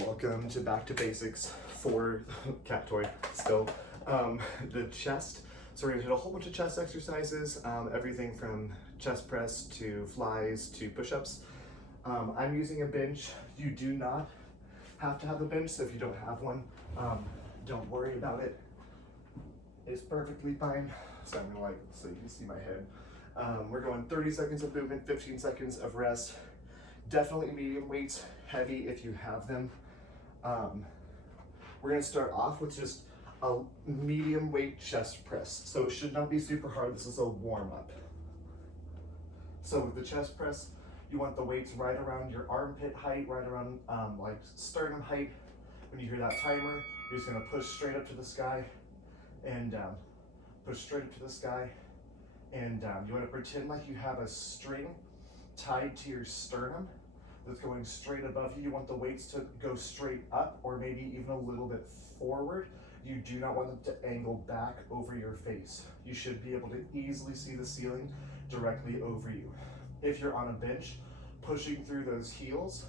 Welcome to Back to Basics for cat toy still. The chest. So we're gonna hit a whole bunch of chest exercises, everything from chest press to flies to push-ups. I'm using a bench. You do not have to have a bench, so if you don't have one, don't worry about it. It's perfectly fine. So I'm gonna so you can see my head. We're going 30 seconds of movement, 15 seconds of rest. Definitely medium weights, heavy if you have them. We're gonna start off with just a medium weight chest press. So it should not be super hard. This is a warm up. So with the chest press, you want the weights right around your armpit height, right around like sternum height. When you hear that timer, you're just gonna push straight up to the sky and push straight up to the sky. And you wanna pretend like you have a string tied to your sternum that's going straight above you. You want the weights to go straight up or maybe even a little bit forward. You do not want them to angle back over your face. You should be able to easily see the ceiling directly over you. If you're on a bench, pushing through those heels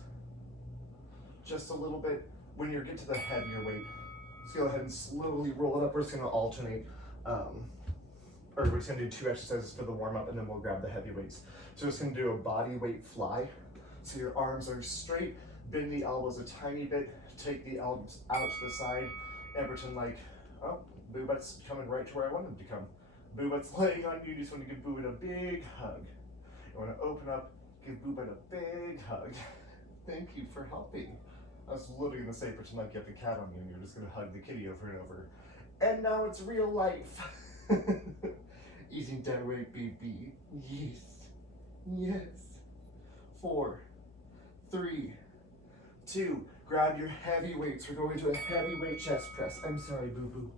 just a little bit. When you get to the heavier weight, just go ahead and slowly roll it up. We're just gonna alternate, or we're just gonna do 2 exercises for the warm up and then we'll grab the heavy weights. So we're just gonna do a body weight fly. So your arms are straight, bend the elbows a tiny bit, take the elbows out to the side, and pretend like, oh, boo butt's coming right to where I want him to come. Boo butt's laying on you, you just want to give boo butt a big hug. You want to open up, give boo butt a big hug. Thank you for helping. I was literally gonna say pretend like you have the cat on you and you're just gonna hug the kitty over and over. And now it's real life. Eating that right, baby. Yes. Yes. 4, 3, 2, grab your heavy weights. We're going to a heavyweight chest press. I'm sorry, boo-boo.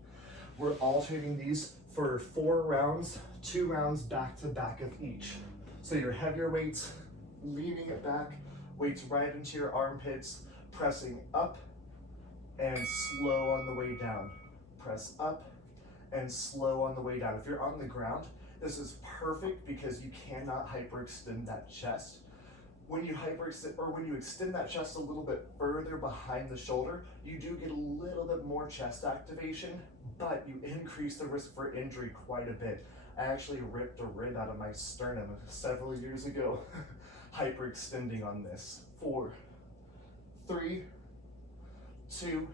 We're alternating these for 4 rounds, 2 rounds back to back of each. So your heavier weights, leaning it back, weights right into your armpits, pressing up and slow on the way down. Press up and slow on the way down. If you're on the ground, this is perfect because you cannot hyperextend that chest. When you hyperextend or when you extend that chest a little bit further behind the shoulder, you do get a little bit more chest activation, but you increase the risk for injury quite a bit. I actually ripped a rib out of my sternum several years ago, hyperextending on this. 4, 3, 2,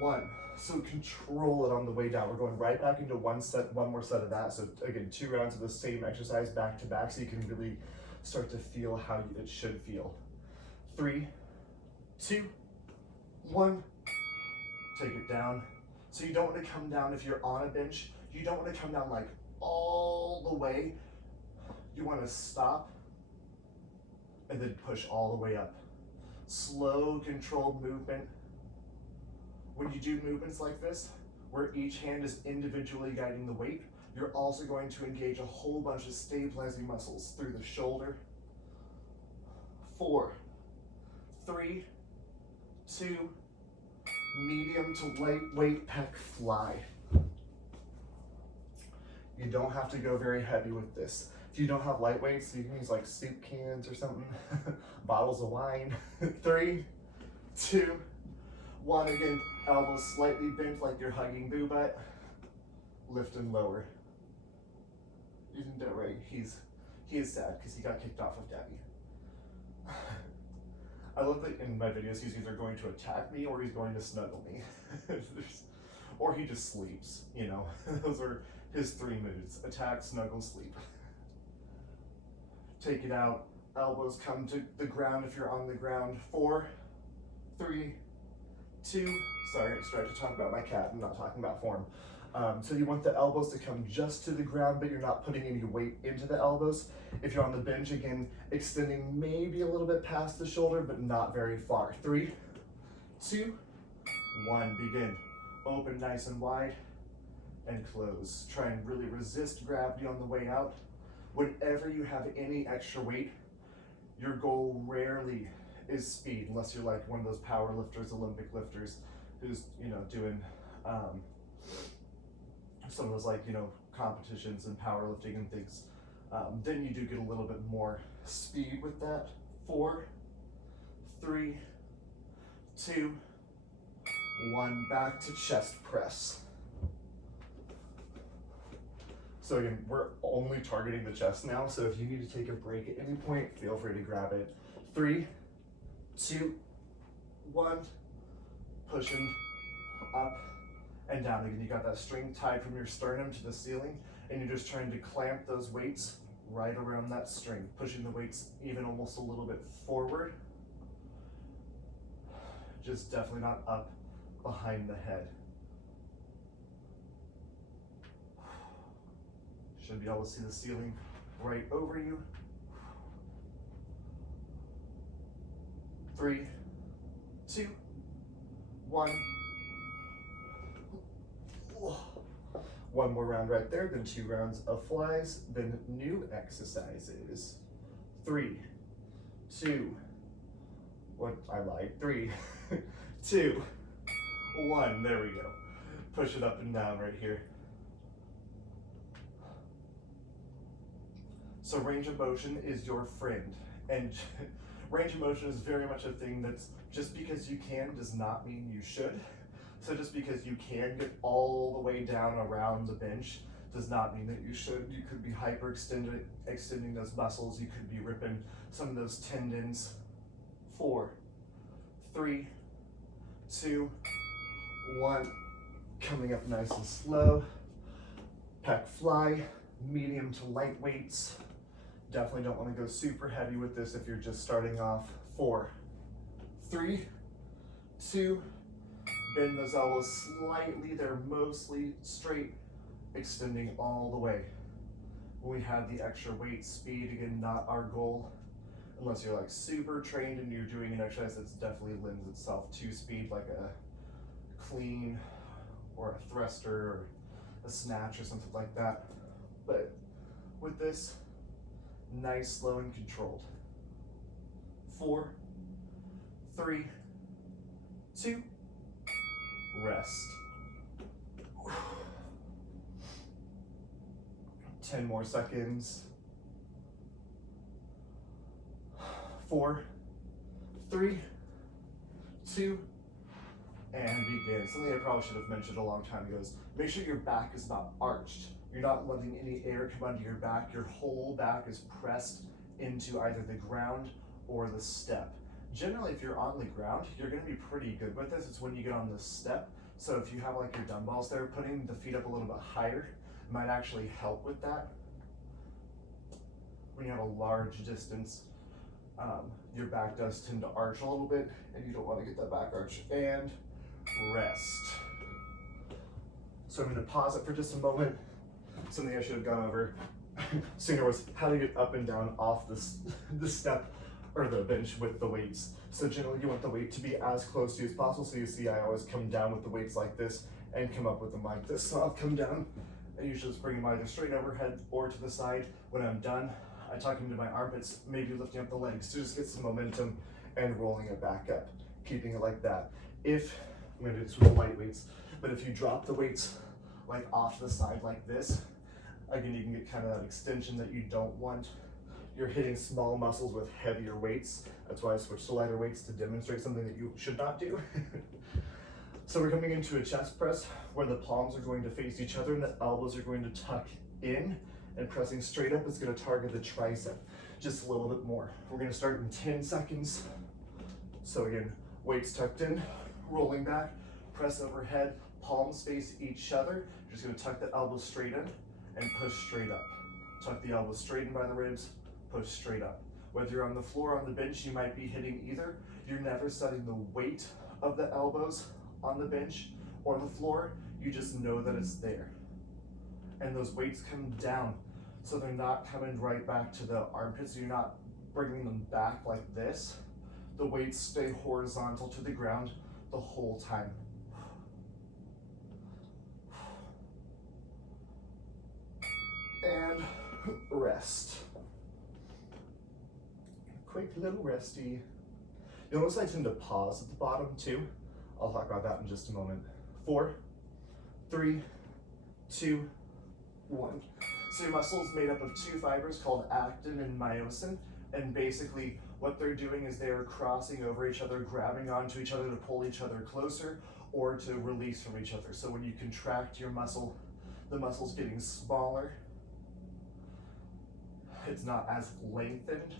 1. So control it on the way down. We're going right back into one more set of that. So again, 2 rounds of the same exercise back to back so you can really start to feel how it should feel. 3, 2, 1. Take it down. So you don't want to come down if you're on a bench. You don't want to come down like all the way. You want to stop and then push all the way up. Slow, controlled movement. When you do movements like this, where each hand is individually guiding the weight, you're also going to engage a whole bunch of stabilizing muscles through the shoulder. 4, 3, 2, medium to lightweight pec fly. You don't have to go very heavy with this. If you don't have light weights, you can use like soup cans or something, bottles of wine. 3, 2, 1. Again, elbows slightly bent like you're hugging boo butt. Lift and lower. Isn't that right? He is sad because he got kicked off of daddy. I love that in my videos he's either going to attack me or he's going to snuggle me. Or he just sleeps, you know. Those are his 3 moods: attack, snuggle, sleep. Take it out. Elbows come to the ground if you're on the ground. 4, 3, 2. Sorry, I started to talk about my cat. I'm not talking about form. So you want the elbows to come just to the ground, but you're not putting any weight into the elbows. If you're on the bench, again, extending maybe a little bit past the shoulder, but not very far. 3, 2, 1. Begin. Open nice and wide and close. Try and really resist gravity on the way out. Whenever you have any extra weight, your goal rarely is speed, unless you're like one of those power lifters, Olympic lifters, who's, you know, doing some of those, like, you know, competitions and powerlifting and things. Then you do get a little bit more speed with that. 4, 3, 2, 1, back to chest press. So again, we're only targeting the chest now, so if you need to take a break at any point, feel free to grab it. 3, 2, 1, pushing up and down. Again, you got that string tied from your sternum to the ceiling, and you're just trying to clamp those weights right around that string, pushing the weights even almost a little bit forward. Just definitely not up behind the head. Should be able to see the ceiling right over you. 3, 2, 1. One more round right there, then 2 rounds of flies, then new exercises. 3, 2, what I lied, 3, 2, 1, there we go. Push it up and down right here. So range of motion is your friend, and range of motion is very much a thing that's just because you can does not mean you should. So just because you can get all the way down around the bench does not mean that you should. You could be extending those muscles. You could be ripping some of those tendons. 4, 3, 2, 1. Coming up nice and slow. Pec fly, medium to light weights. Definitely don't want to go super heavy with this if you're just starting off. 4, 3, 2, bend those elbows slightly, they're mostly straight, extending all the way. When we have the extra weight, speed, again, not our goal, unless you're like super trained and you're doing an exercise that's definitely lends itself to speed, like a clean or a thruster or a snatch or something like that. But with this, nice, slow, and controlled. 4, 3, 2, rest. 10 more seconds. 4, 3, 2, and begin. Something I probably should have mentioned a long time ago is make sure your back is not arched. You're not letting any air come onto your back. Your whole back is pressed into either the ground or the step. Generally, if you're on the ground, you're gonna be pretty good with this. It's when you get on the step. So if you have like your dumbbells there, putting the feet up a little bit higher might actually help with that. When you have a large distance, your back does tend to arch a little bit, and you don't want to get that back arch. And rest. So I'm going to pause it for just a moment. Something I should have gone over sooner was how to get up and down off the step or the bench with the weights. So generally you want the weight to be as close to you as possible. So you see I always come down with the weights like this and come up with them like this. So I'll come down and usually just bring them either straight overhead or to the side. When I'm done, I tuck into my armpits, maybe lifting up the legs to just get some momentum and rolling it back up, keeping it like that. If, I'm gonna do this with the light weights, but if you drop the weights like off to the side like this, again, you can get kind of that extension that you don't want. You're hitting small muscles with heavier weights. That's why I switched to lighter weights to demonstrate something that you should not do. So we're coming into a chest press where the palms are going to face each other and the elbows are going to tuck in, and pressing straight up is going to target the tricep just a little bit more. We're going to start in 10 seconds. So again, weights tucked in, rolling back, press overhead, palms face each other. You're just going to tuck the elbows straight in and push straight up. Tuck the elbows straight in by the ribs, push straight up. Whether you're on the floor or on the bench, you might be hitting either. You're never setting the weight of the elbows on the bench or the floor. You just know that it's there. And those weights come down, so they're not coming right back to the armpits. You're not bringing them back like this. The weights stay horizontal to the ground the whole time. And rest. Quick little resty. You'll notice I tend to pause at the bottom too. I'll talk about that in just a moment. 4, 3, 2, 1. So your muscle is made up of 2 fibers called actin and myosin, and basically What they're doing is they are crossing over each other, grabbing onto each other to pull each other closer or to release from each other. So when you contract your muscle, the muscle's getting smaller. It's not as lengthened.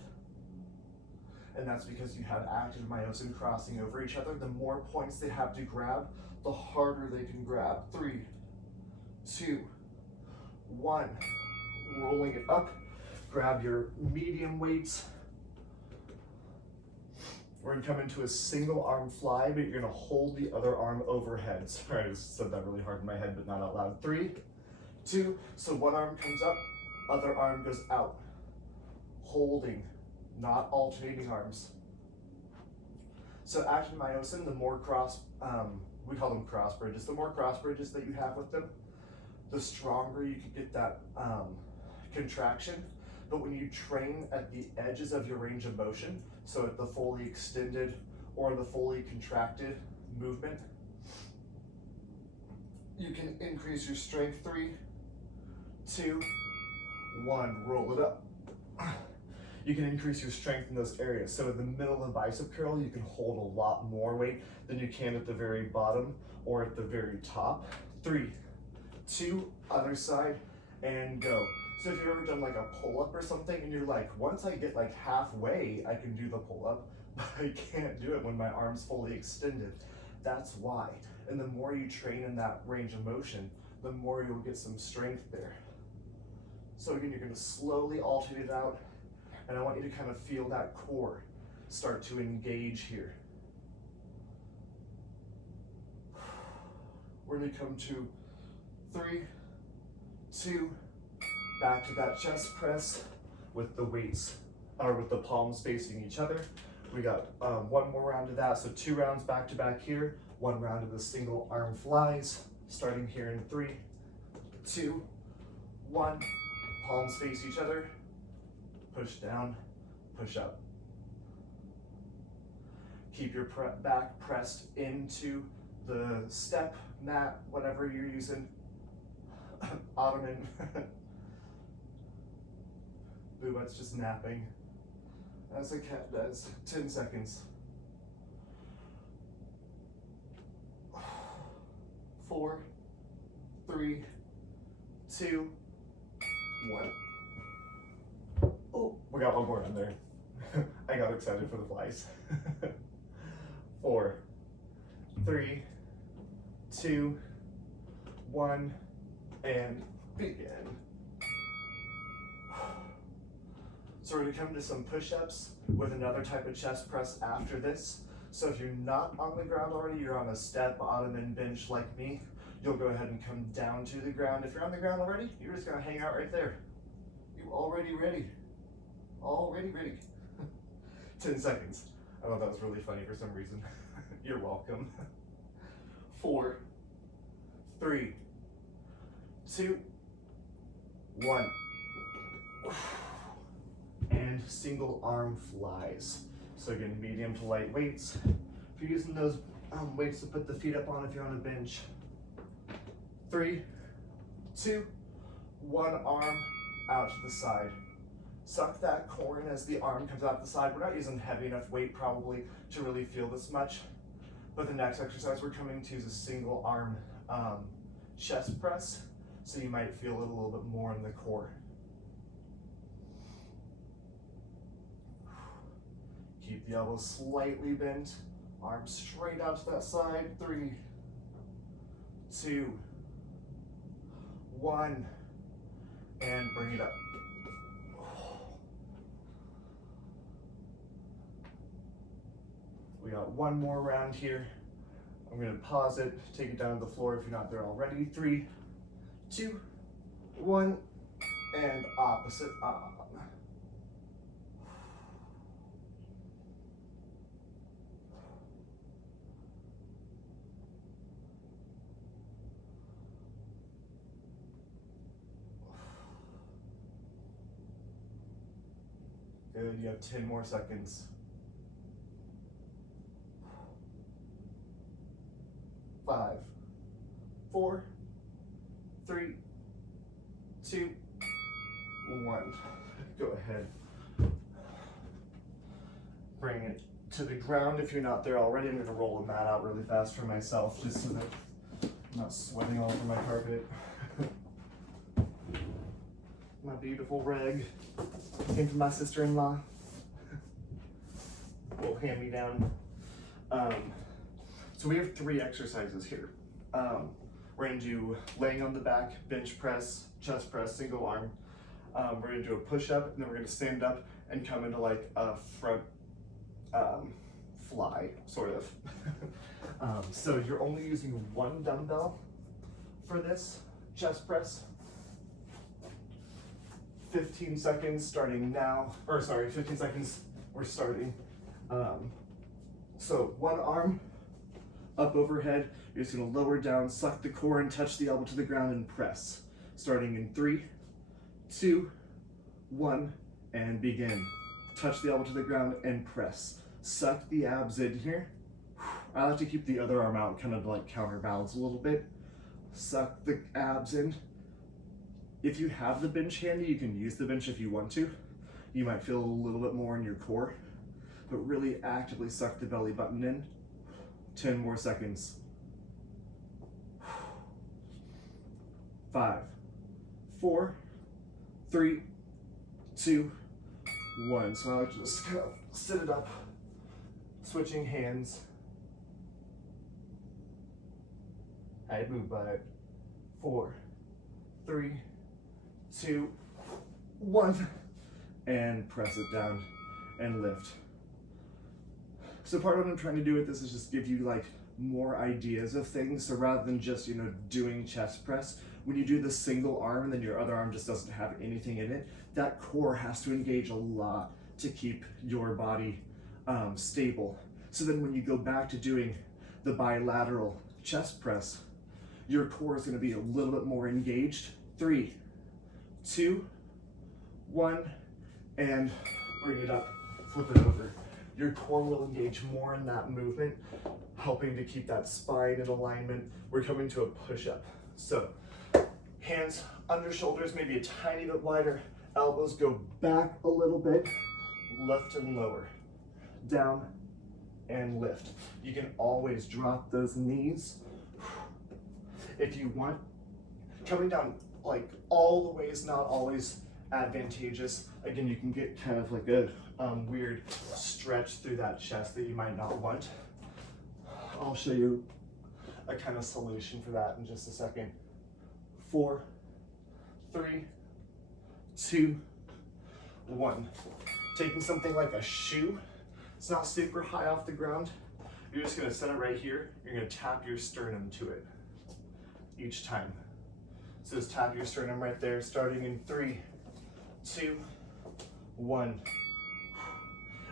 And that's because you have active myosin crossing over each other. The more points they have to grab, the harder they can grab. 3, 2, 1. Rolling it up. Grab your medium weights. We're gonna come into a single arm fly, but you're gonna hold the other arm overhead. Sorry, I just said that really hard in my head, but not out loud. 3, 2, so one arm comes up, other arm goes out. Holding, not alternating arms. So active myosin, the more we call them cross bridges, the more cross bridges that you have with them, the stronger you can get that contraction. But when you train at the edges of your range of motion, so at the fully extended or the fully contracted movement, you can increase your strength. 3, 2, 1, roll it up. You can increase your strength in those areas. So in the middle of the bicep curl, you can hold a lot more weight than you can at the very bottom or at the very top. 3, 2, other side, and go. So if you've ever done like a pull-up or something and you're like, once I get like halfway, I can do the pull-up, but I can't do it when my arm's fully extended. That's why. And the more you train in that range of motion, the more you'll get some strength there. So again, you're gonna slowly alternate it out, and I want you to kind of feel that core start to engage here. We're gonna come to 3, 2, back to that chest press with the weights, or with the palms facing each other. We got one more round of that, so 2 rounds back to back here, 1 round of the single arm flies, starting here in 3, 2, 1, palms face each other, push down, push up. Keep your back pressed into the step, mat, whatever you're using, ottoman. Boo-Butt's just napping, as a cat does. 10 seconds. 4, 3, 2, 1. Oh, we got one more in there. I got excited for the flies. 4, 3, 2, 1, and begin. So we're gonna come to some push-ups with another type of chest press after this. So if you're not on the ground already, you're on a step, ottoman, bench like me, you'll go ahead and come down to the ground. If you're on the ground already, you're just gonna hang out right there. You already ready. Already ready. 10 seconds. I thought that was really funny for some reason. You're welcome. 4, 3, 2, 1. And single arm flies. So again, medium to light weights. If you're using those weights to put the feet up on if you're on a bench. 3, 2, 1, arm out to the side. Suck that core in as the arm comes out the side. We're not using heavy enough weight probably to really feel this much. But the next exercise we're coming to is a single arm chest press. So you might feel it a little bit more in the core. Keep the elbows slightly bent, arms straight out to that side. 3, 2, 1, and bring it up. We got one more round here. I'm gonna pause it, take it down to the floor if you're not there already. 3, 2, 1, and opposite arm. Good, you have 10 more seconds. 5, 4, 3, 2, 1. Go ahead Bring it to the ground if you're not there already. I'm gonna roll a mat out really fast for myself just so that I'm not sweating all over my carpet. My beautiful reg came from my sister-in-law. Little hand-me-down. So we have 3 exercises here. We're gonna do laying on the back, bench press, chest press, single arm. We're gonna do a push-up, and then we're gonna stand up and come into like a front fly, sort of. So you're only using 1 dumbbell for this chest press. 15 seconds starting now, or sorry, 15 seconds, we're starting. So 1 arm up overhead, you're just gonna lower down, suck the core and touch the elbow to the ground and press. Starting in 3, 2, 1, and begin. Touch the elbow to the ground and press. Suck the abs in here. I like to keep the other arm out, kind of like counterbalance a little bit. Suck the abs in. If you have the bench handy, you can use the bench if you want to. You might feel a little bit more in your core, but really actively suck the belly button in. 10 more seconds. 5, 4, 3, 2, 1. So I'll just kind of sit it up, switching hands. I move by 4, 3, 2, 1, and press it down and lift. So part of what I'm trying to do with this is just give you like more ideas of things. So rather than just, doing chest press, when you do the single arm and then your other arm just doesn't have anything in it, that core has to engage a lot to keep your body stable. So then when you go back to doing the bilateral chest press, your core is going to be a little bit more engaged. 3, 2, 1, and bring it up, flip it over. Your core will engage more in that movement, helping to keep that spine in alignment. We're coming to a push-up. So hands under shoulders, maybe a tiny bit wider. Elbows go back a little bit, lift and lower, down and lift. You can always drop those knees if you want. Coming down like all the way is not always advantageous. Again, you can get kind of like a weird stretch through that chest that you might not want. I'll show you a kind of solution for that in just a second. 4, 3, 2, 1. Taking something like a shoe, it's not super high off the ground. You're just gonna set it right here. You're gonna tap your sternum to it each time. So just tap your sternum right there, starting in 3, 2, 1.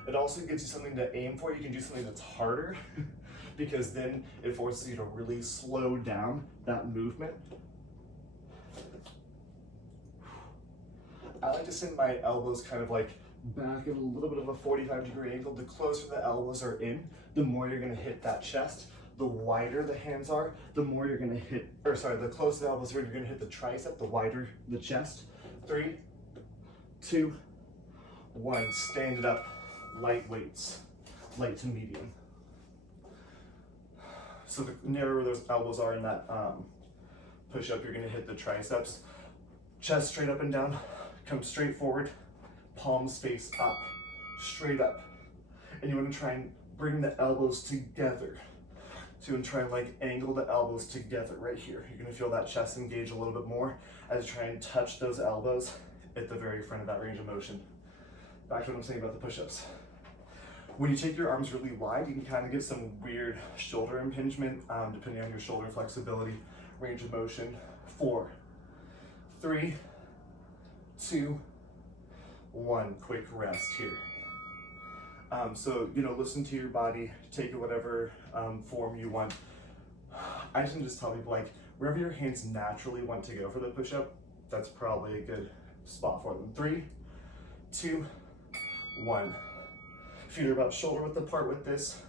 It also gives you something to aim for. You can do something that's harder because then it forces you to really slow down that movement. I like to send my elbows kind of like back at a little bit of a 45-degree angle. The closer the elbows are in, the more you're gonna hit that chest. The wider the hands are, the more you're gonna hit, or sorry, the closer the elbows are in, you're gonna hit the tricep, the wider the chest. 3, 2, 1, stand it up, light weights, light to medium. So the narrower those elbows are in that push-up, you're gonna hit the triceps. Chest straight up and down, come straight forward, palms face up, straight up. And you wanna try and bring the elbows together. So you want to try and like angle the elbows together right here. You're gonna feel that chest engage a little bit more as you try and touch those elbows at the very front of that range of motion. Back to what I'm saying about the push-ups. When you take your arms really wide, you can kind of get some weird shoulder impingement depending on your shoulder flexibility, range of motion. 4, 3, 2, 1, quick rest here. So, listen to your body, take it whatever form you want. I can just tell people, like, wherever your hands naturally want to go for the push-up, that's probably a good spot for them. 3, 2, 1. Feet are about shoulder width apart with this.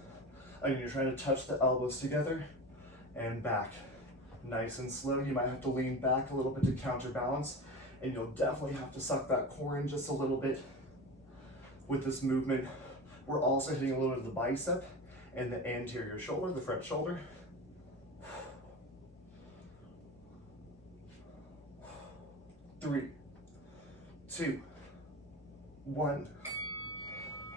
Again, you're trying to touch the elbows together and back. Nice and slow. You might have to lean back a little bit to counterbalance, and you'll definitely have to suck that core in just a little bit with this movement. We're also hitting a little bit of the bicep and the anterior shoulder, the front shoulder. 3, 2, 1.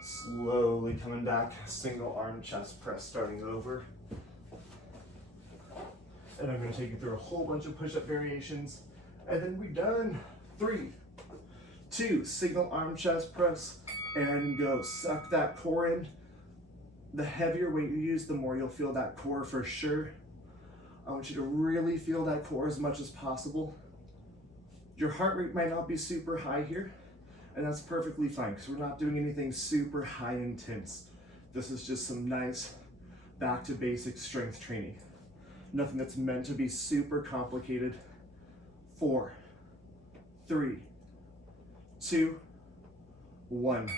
Slowly coming back, single arm chest press starting over. And I'm going to take you through a whole bunch of push-up variations. And then we're done. 3, 2, single arm chest press, and go. Suck that core in. The heavier weight you use, the more you'll feel that core for sure. I want you to really feel that core as much as possible. Your heart rate might not be super high here, and that's perfectly fine because we're not doing anything super high intense. This is just some nice back to basic strength training. Nothing that's meant to be super complicated. 4, 3, 2, 1.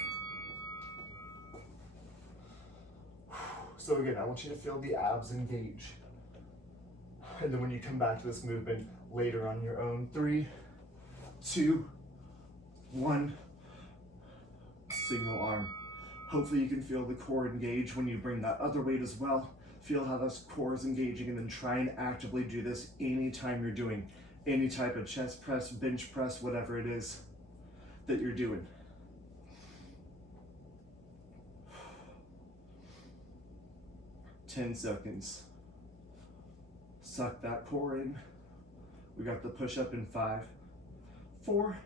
So again, I want you to feel the abs engage. And then when you come back to this movement later on your own, 3, 2, 1, single arm. Hopefully you can feel the core engage when you bring that other weight as well. Feel how this core is engaging, and then try and actively do this anytime you're doing any type of chest press, bench press, whatever it is that you're doing. Ten seconds. Suck that core in. We got the push up in 5, 4,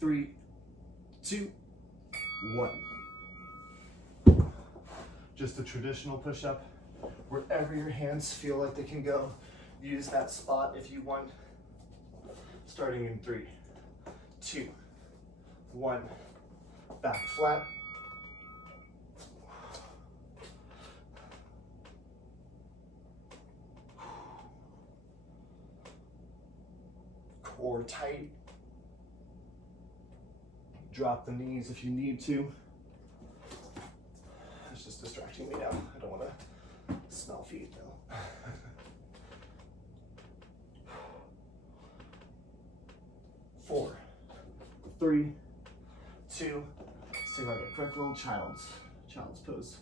3, 2, 1. Just a traditional push up. Wherever your hands feel like they can go, use that spot if you want. Starting in 3, 2, 1. Back flat. Core tight. Drop the knees if you need to. It's just distracting me now. I don't want to smell feet though. 4, 3, 2. Let's take like a quick little child's pose.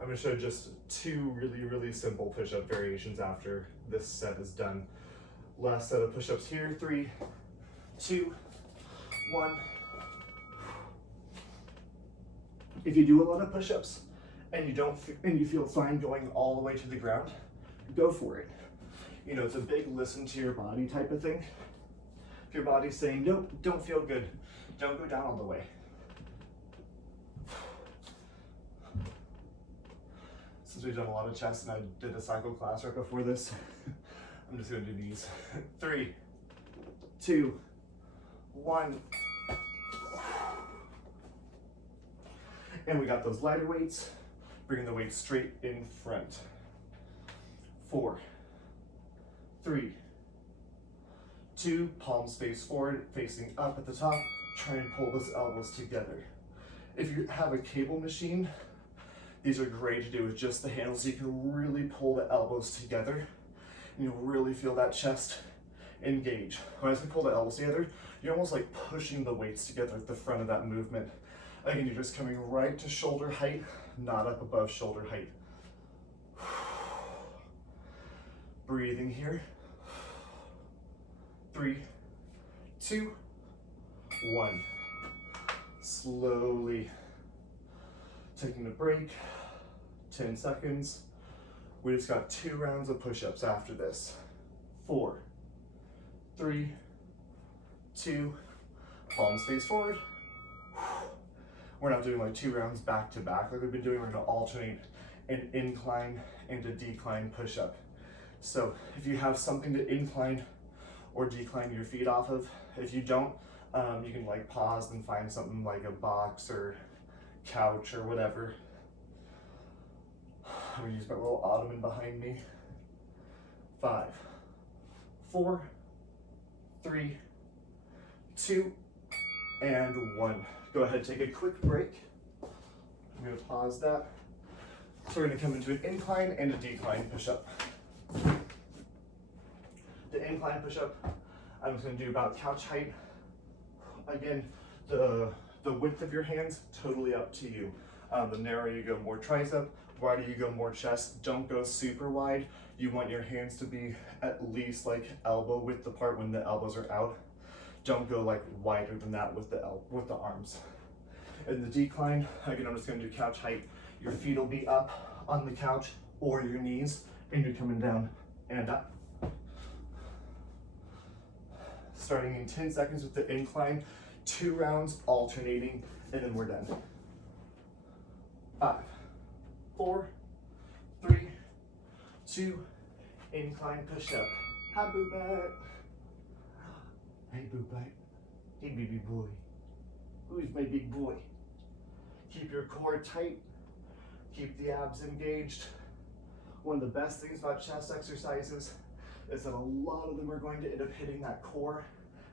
I'm going to show just 2 really simple push-up variations after this set is done. Last set of push-ups here. 3, 2, 1. If you do a lot of push-ups and you feel fine going all the way to the ground, go for it. You know, it's a big listen to your body type of thing. If your body's saying, nope, don't feel good, don't go down all the way. Since we've done a lot of chest and I did a cycle class right before this, I'm just gonna do these. 3, 2, 1. And we got those lighter weights, bringing the weight straight in front. 4, 3, 2, palms face forward, facing up at the top. Try and pull those elbows together. If you have a cable machine, these are great to do with just the handles. So you can really pull the elbows together and you'll really feel that chest engage. When I say pull the elbows together, you're almost like pushing the weights together at the front of that movement. Again, you're just coming right to shoulder height, not up above shoulder height. Breathing here. 3, 2, 1. Slowly taking a break. 10 seconds. We just got 2 rounds of push-ups after this. 4, 3, 2, palms face forward. We're not doing like 2 rounds back to back like we've been doing. We're gonna alternate an incline and a decline push-up. So if you have something to incline or decline your feet off of, if you don't, you can like pause and find something like a box or couch or whatever. I'm gonna use my little ottoman behind me. 5, 4, 3, 2, and 1. Go ahead, take a quick break. I'm gonna pause that. So we're gonna come into an incline and a decline push-up. The incline push-up, I'm just gonna do about couch height. Again, the The width of your hands, totally up to you. The narrower you go, more tricep, wider you go, more chest. Don't go super wide. You want your hands to be at least like elbow width apart when the elbows are out. Don't go like wider than that with the arms. In the decline, again, I'm just gonna do couch height. Your feet will be up on the couch or your knees, and you're coming down and up. Starting in 10 seconds with the incline, 2 rounds alternating, and then we're done. 5, 4, 3, 2, incline push up. Hi, boo butt. Hey, boo butt. Hey, baby boy. Who's my big boy? Keep your core tight. Keep the abs engaged. One of the best things about chest exercises is that a lot of them are going to end up hitting that core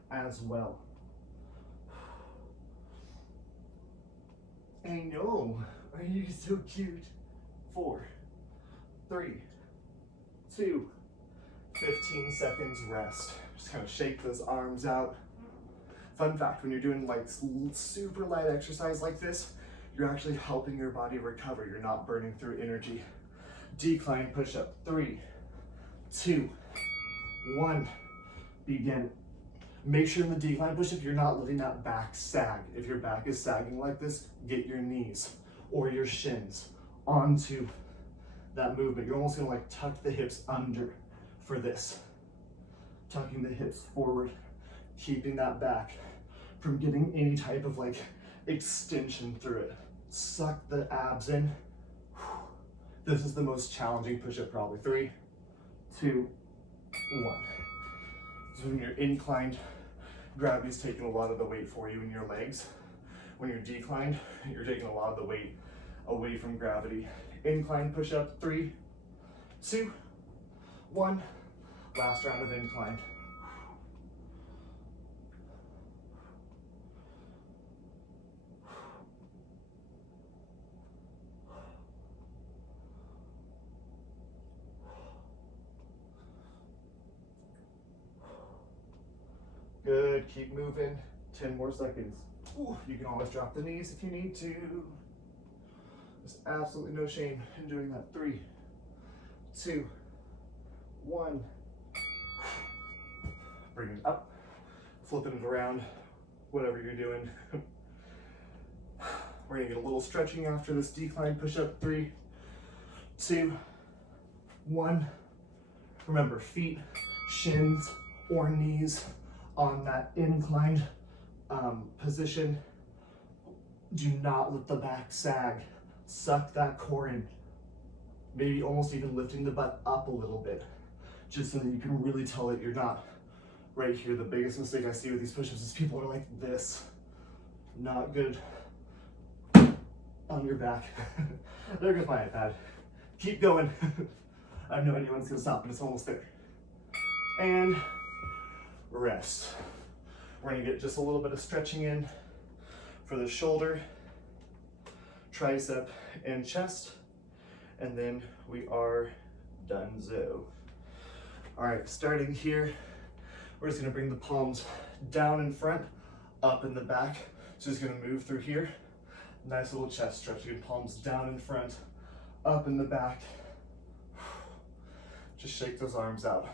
as well. I know. Are you so cute? 4, 3, 2, 15 seconds rest. Just kind of shake those arms out. Fun fact, when you're doing like super light exercise like this, you're actually helping your body recover. You're not burning through energy. Decline push-up. 3, 2, 1. Begin. Make sure in the decline push-up you're not letting that back sag. If your back is sagging like this, get your knees or your shins onto that movement. You're almost gonna like tuck the hips under for this. Tucking the hips forward, keeping that back from getting any type of like extension through it. Suck the abs in. This is the most challenging push-up probably. 3, 2, 1. So when you're inclined, gravity's taking a lot of the weight for you in your legs. When you're declined, you're taking a lot of the weight away from gravity. Incline push-up. 3, 2, 1. Last round of incline. Good, keep moving. 10 more seconds. Ooh, you can always drop the knees if you need to. There's absolutely no shame in doing that. 3, 2, 1. Bring it up, flipping it around, whatever you're doing. We're gonna get a little stretching after this decline push-up. 3, 2, 1. Remember, feet, shins, or knees on that inclined position. Do not let the back sag. Suck that core in. Maybe almost even lifting the butt up a little bit, just so that you can really tell that you're not right here. The biggest mistake I see with these push-ups is people are like this. Not good. On your back. There goes my iPad. Keep going. I have no idea when it's gonna stop, but it's almost there. And rest. We're gonna get just a little bit of stretching in for the shoulder, tricep, and chest, and then we are donezo. All right, starting here, we're just gonna bring the palms down in front, up in the back. So just gonna move through here. Nice little chest stretch. Again, palms down in front, up in the back. Just shake those arms out.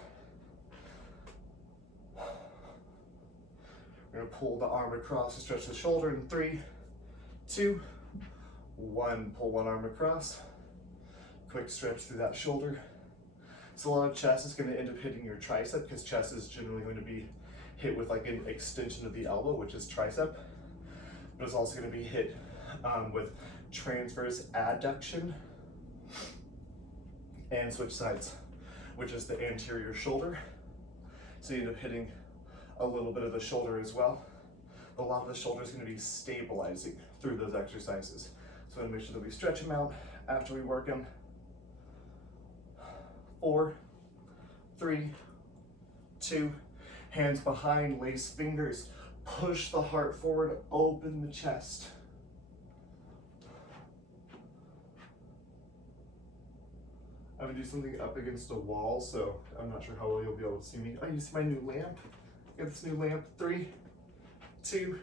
We're gonna pull the arm across to stretch the shoulder in 3, 2, 1. Pull one arm across. Quick stretch through that shoulder. So a lot of chest is gonna end up hitting your tricep because chest is generally going to be hit with like an extension of the elbow, which is tricep. But it's also gonna be hit with transverse adduction and switch sides, which is the anterior shoulder. So you end up hitting a little bit of the shoulder as well. A lot of the shoulder is going to be stabilizing through those exercises. So I'm going to make sure that we stretch them out after we work them. 4, 3, 2, hands behind, lace fingers, push the heart forward, open the chest. I'm gonna do something up against a wall, so I'm not sure how well you'll be able to see me. I use my new lamp. Get this new lamp. 3, 2,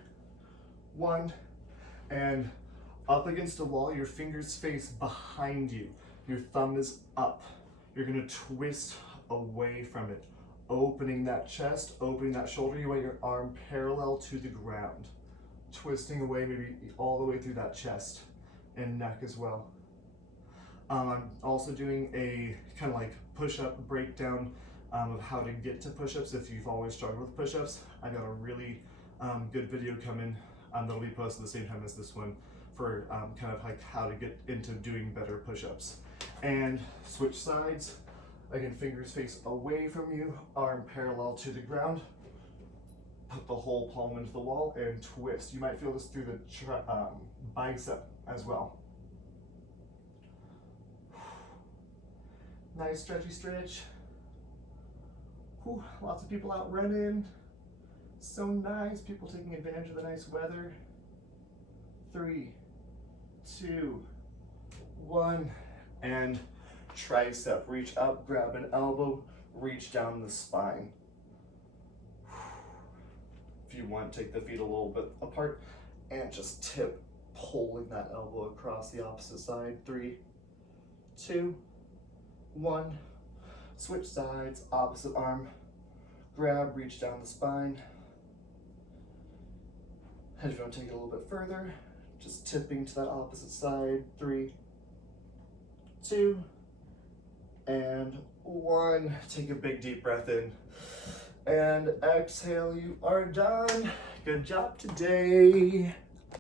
1. And up against a wall, your fingers face behind you. Your thumb is up. You're gonna twist away from it, opening that chest, opening that shoulder. You want your arm parallel to the ground, twisting away maybe all the way through that chest and neck as well. I'm also doing a kind of like push-up breakdown of how to get to push-ups if you've always struggled with push-ups. I got a really good video coming that'll be posted at the same time as this one for kind of like how to get into doing better push-ups. And switch sides. Again, fingers face away from you, arm parallel to the ground. Put the whole palm into the wall and twist. You might feel this through the bicep as well. Nice stretchy stretch. Whew, lots of people out running. So nice, people taking advantage of the nice weather. 3, 2, 1, and tricep. Reach up, grab an elbow, reach down the spine. If you want, take the feet a little bit apart and just tip, pulling that elbow across the opposite side. 3, 2, 1. Switch sides, opposite arm. Grab, reach down the spine. And if you want to take it a little bit further, just tipping to that opposite side. 3, 2, and 1. Take a big deep breath in. And exhale, you are done. Good job today.